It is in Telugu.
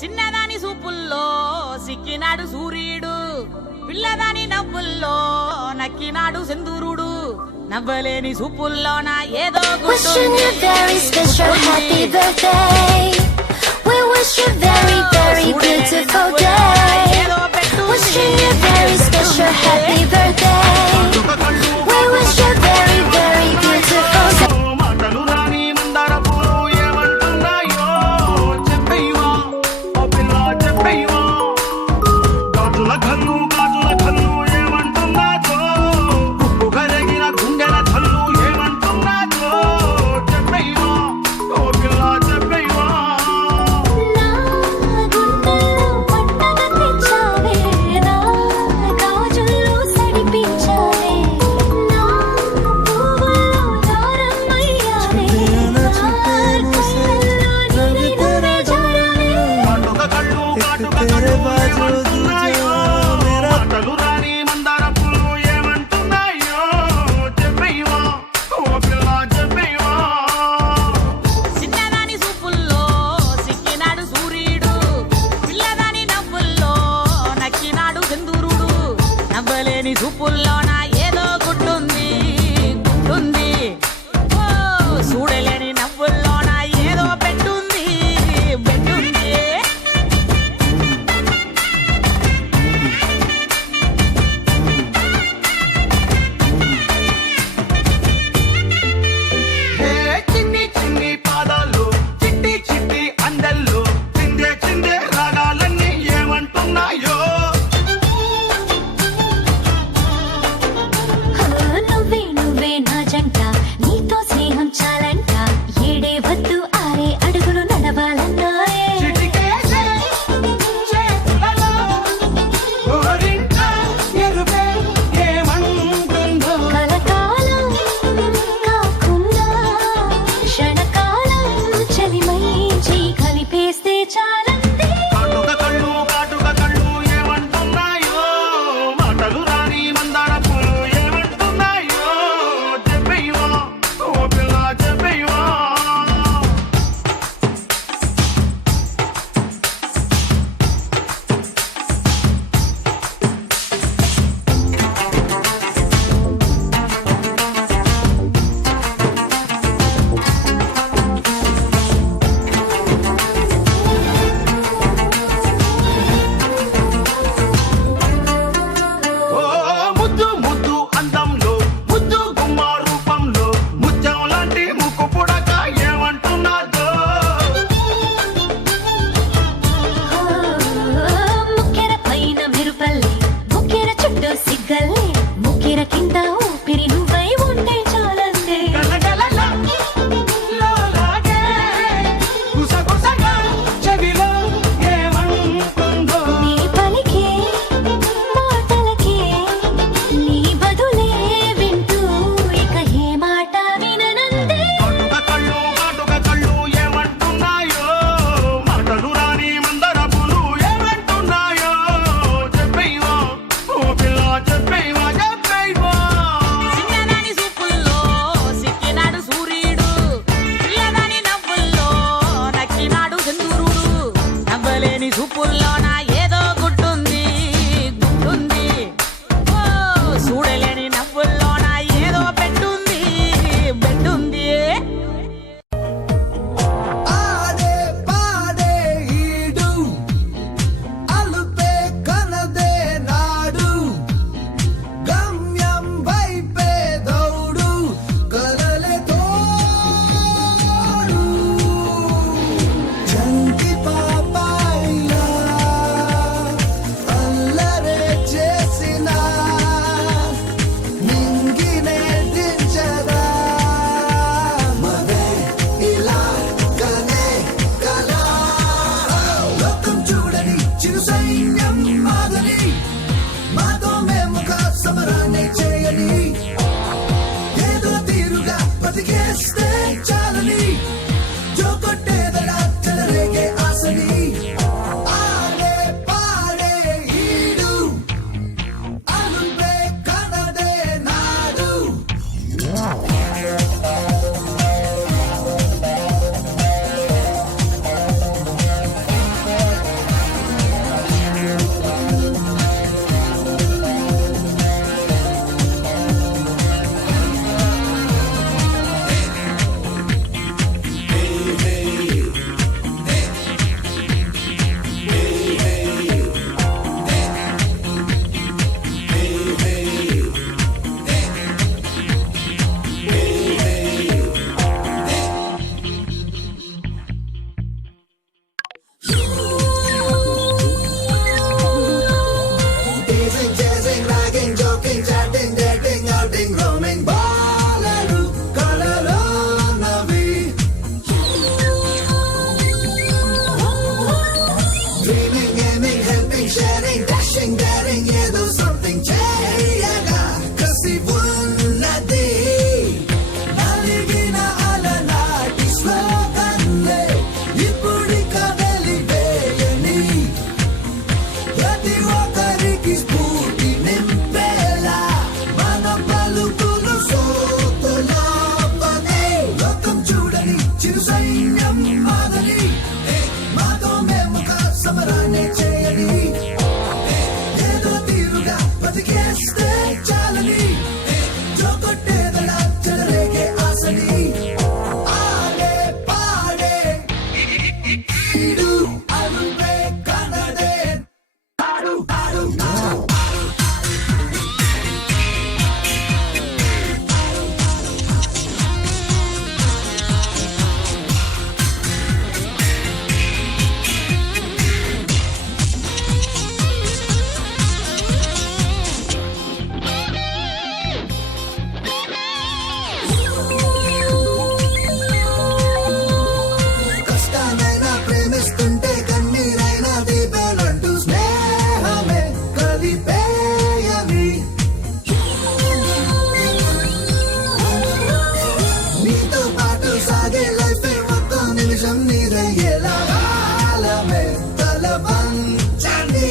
చిన్నదాని సూపుల్లో సిక్కినాడు సూర్యుడు, పిల్లదాని నవ్వుల్లో నక్కినాడు సింధూరుడు. నవ్వలేని సూపుల్లోన ఏదో చూపుల్లోన ఏదో గుట్టుంది గుట్టుంది. ఓ చూడలేని నవ్వుల్లోన ఏదో పెట్టుంది పెట్టుంది. చిన్ని చిన్ని పాదాలు చిట్టి చిట్టి అందెల్లో చిందే చిందే రాగాలన్నీ ఏమంటున్నాయో. చూపుల్లోన ఏదో గుట్టుంది గుట్టుంది. ఓ చూడలేని నవ్వుల్లోన ఏదో పెట్టుంది పెట్టుంది. ఆడే పాడే ఈడు అలుపే కనదే నాడు గమ్యం వైపే దౌడు కలలే తోడు చంకి పాపాయిలా పనే చేయని ఏదో తీరుగా బతికేస్తే చాలని జోకొట్టేదలా చెలరేగే ఆశని ఆడే పాడే ఈడు అరువే కనదే ఆడు ఆడు ఆడు కష్టానైనా ప్రేమిస్తుంటే కన్నీరైనా దీపేనంటూ స్నేహమే కలిపేయని నీతో పాటు సాగే లైఫ్ మొత్తం నిమిషం నీదయ్యేలా కాలమే తల వంచని